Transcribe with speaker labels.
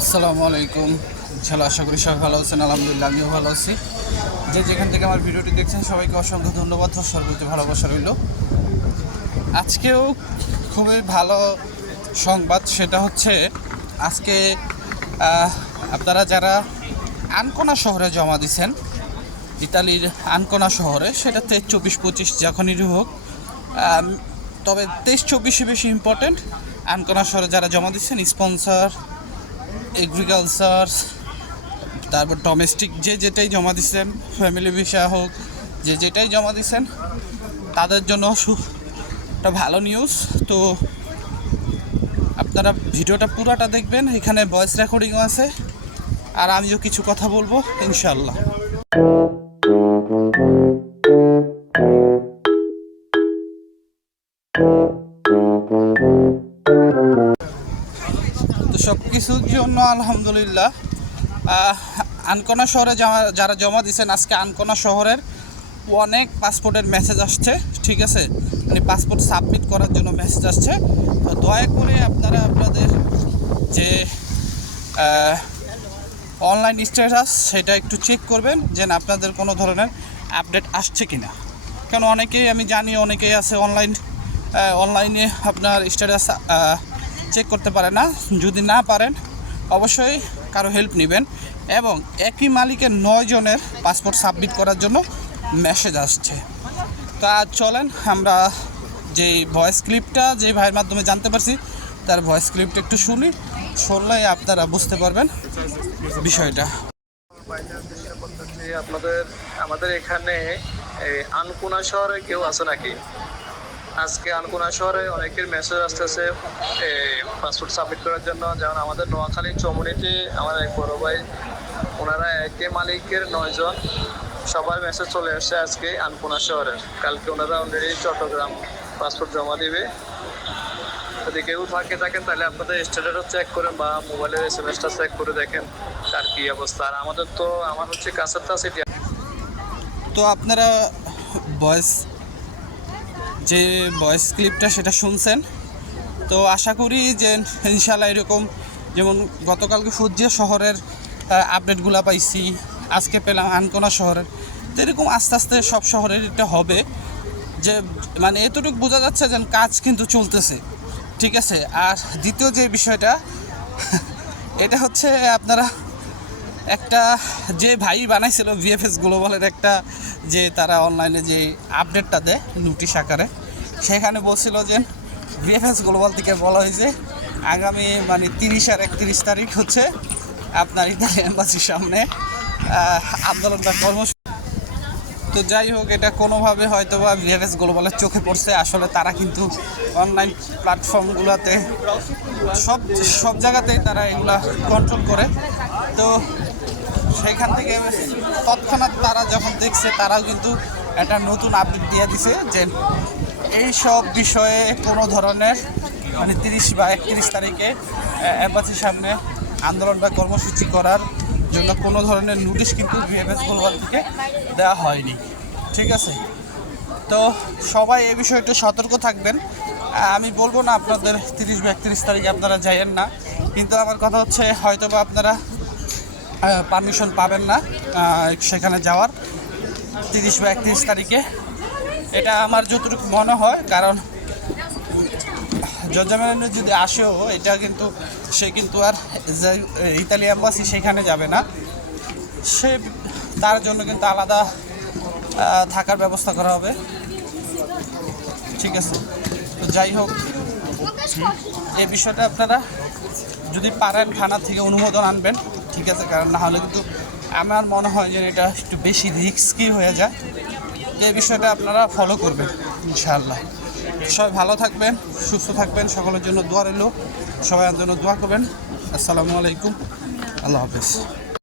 Speaker 1: আসসালামু আলাইকুম। ইনশাল্লাহ আশা করি সবাই ভালো আছেন, আলহামদুলিল্লাহ আমিও ভালো আছি। যে যেখান থেকে আমার ভিডিওটি দেখছেন, সবাইকে অসংখ্য ধন্যবাদ, সর্বোচ্চ ভালোবাসা রইল। আজকেও খুবই ভালো সংবাদ, সেটা হচ্ছে আজকে আপনারা যারা আনকোনা শহরে জমা দিছেন, ইতালির আনকোনা শহরে, সেটা তেইশ, চব্বিশ, পঁচিশ, যখনই হোক তবে তেইশ, চব্বিশে বেশি ইম্পর্টেন্ট আনকোনা শহরে যারা জমা দিচ্ছেন স্পন্সর এগ্রিকালচার তারপর ডোমেস্টিক যে যেটাই জমা দিচ্ছেন ফ্যামিলি ভিসা হোক, যে যেটাই জমা দিচ্ছেন তাদের জন্য একটা ভালো নিউজ তো আপনারা ভিডিওটা পুরাটা দেখবেন, এখানে ভয়েস রেকর্ডিংও আছে। আর আমিও কিছু কথা বলব ইনশাল্লাহ সব কিছুর জন্য আলহামদুলিল্লাহ। আনকোনা শহরে যারা- জমা দিয়েছেন আজকে আনকোনা শহরের অনেক পাসপোর্টের মেসেজ আসছে, ঠিক আছে? মানে পাসপোর্ট সাবমিট করার জন্য মেসেজ আসছে। তো দয়া করে আপনারা আপনাদের যে অনলাইন স্ট্যাটাস সেটা একটু চেক করবেন যে না আপনাদের কোনো ধরনের আপডেট আসছে কি না কেন অনেকেই, আমি জানি অনেকেই আছে অনলাইন অনলাইনে আপনার স্ট্যাটাস চেক করতে পারে না। যদি না পারেন, অবশ্যই কারও হেল্প নেবেন এবং একই মালিকের নয় জনের পাসপোর্ট সাবমিট করার জন্য মেসেজ আসছে। তা চলেন, আমরা যে ভয়েস ক্লিপটা যে ভাইয়ের মাধ্যমে জানতে পারছি, তার ভয়েস ক্লিপটা একটু শুনি, শুনলে আপনারা বুঝতে পারবেন বিষয়টা।
Speaker 2: আপনাদের, আমাদের এখানে আনকোনা শহরে কেউ আছে নাকি? আজকে আনকোনা শহরে অনেকের মেসেজ আসতেছে পাসপোর্ট সাবমিট করার জন্য। যেমন আমাদের নোয়াখালী চমুনিতে আমার এক বড় ভাই, ওনারা একে মালিকের নয়জন সবার মেসেজ চলে আসছে আজকে আনকোনা শহরে। কালকে ওনারা অলরেডি চট্টগ্রাম পাসপোর্ট জমা দিবে। যদি কেউ থাকে, থাকেন, তাহলে আপনাদের স্ট্যাটাসও চেক করেন বা মোবাইলের এস এম এসটা চেক করে দেখেন তার কি অবস্থা। আর আমাদের তো, আমার হচ্ছে কাছেরটা সিটি
Speaker 1: তো আপনারা ভয়েস যে ভয়েস ক্লিপটা সেটা শুনছেন। তো আশা করি যে ইনশাল্লাহ এরকম যেমন গতকালকে ফুজিয়া শহরের আপডেটগুলো পাইছি, আজকে পেলাম আনকোনা শহরের। তো এরকম আস্তে আস্তে সব শহরের এটা হবে। যে মানে এতটুকু বোঝা যাচ্ছে যে কাজ কিন্তু চলতেছে। ঠিক আছে? আর দ্বিতীয় যে বিষয়টা, এটা হচ্ছে আপনারা একটা যে ভাই বানাইছিল ভিএফএস গ্লোবালের একটা যে তারা অনলাইনে যে আপডেটটা দেয় নোটিশ আকারে সেখানে বলছিল যে ভিএফএস গ্লোবাল থেকে বলা হয়েছে, আগামী মানে তিরিশ আর একত্রিশ তারিখ হচ্ছে আপনার ইতালি এম্বাসির সামনে আন্দোলনটা কর্মসূচি। তো যাই হোক, এটা কোনোভাবে হয়তো বা ভিএফএস গ্লোবালের চোখে পড়ছে। আসলে তারা কিন্তু অনলাইন প্ল্যাটফর্মগুলোতে সব সব জায়গাতেই তারা এগুলা কন্ট্রোল করে। তো সেখান থেকে তৎক্ষণাৎ তারা যখন দেখছে, তারাও কিন্তু একটা নতুন আপডেট দিয়ে দিছে যে এই সব বিষয়ে কোনো ধরনের মানে তিরিশ বা একত্রিশ তারিখে অ্যাম্বাসির সামনে আন্দোলন বা কর্মসূচি করার জন্য কোনো ধরনের নোটিশ কিন্তু ভিএফএস গ্লোবাল থেকে দেওয়া হয়নি। ঠিক আছে? তো সবাই এই বিষয়ে একটু সতর্ক থাকবেন। আমি বলব না আপনাদের তিরিশ বা একত্রিশ তারিখে আপনারা যাইয়েন না। কিন্তু আমার কথা হচ্ছে হয়তো বা আপনারা পারমিশন পাবেন না সেখানে যাওয়ার। তিরিশ বা একত্রিশ তারিখে এটা আমার যতটুকু মনে হয়, কারণ জর্জামেনে যদি আসেও, এটা কিন্তু, সে কিন্তু আর ইতালি অ্যাম্বাসি সেখানে যাবে না। সে তার জন্য কিন্তু আলাদা থাকার ব্যবস্থা করা হবে। ঠিক আছে। তো যাই হোক এই বিষয়টা আপনারা যদি পারেন থানা থেকে অনুমোদন আনবেন, ঠিক আছে? কারণ না হলে কিন্তু আমার মনে হয় যে এটা একটু বেশি রিস্কি হয়ে যায়। এই বিষয়টা আপনারা ফলো করবেন, ইনশাআল্লাহ। সবাই ভালো থাকবেন, সুস্থ থাকবেন, সকলের জন্য দোয়া রইল। সবাই জন্য দোয়া করবেন। আসসালামু আলাইকুম। আল্লাহ হাফেজ।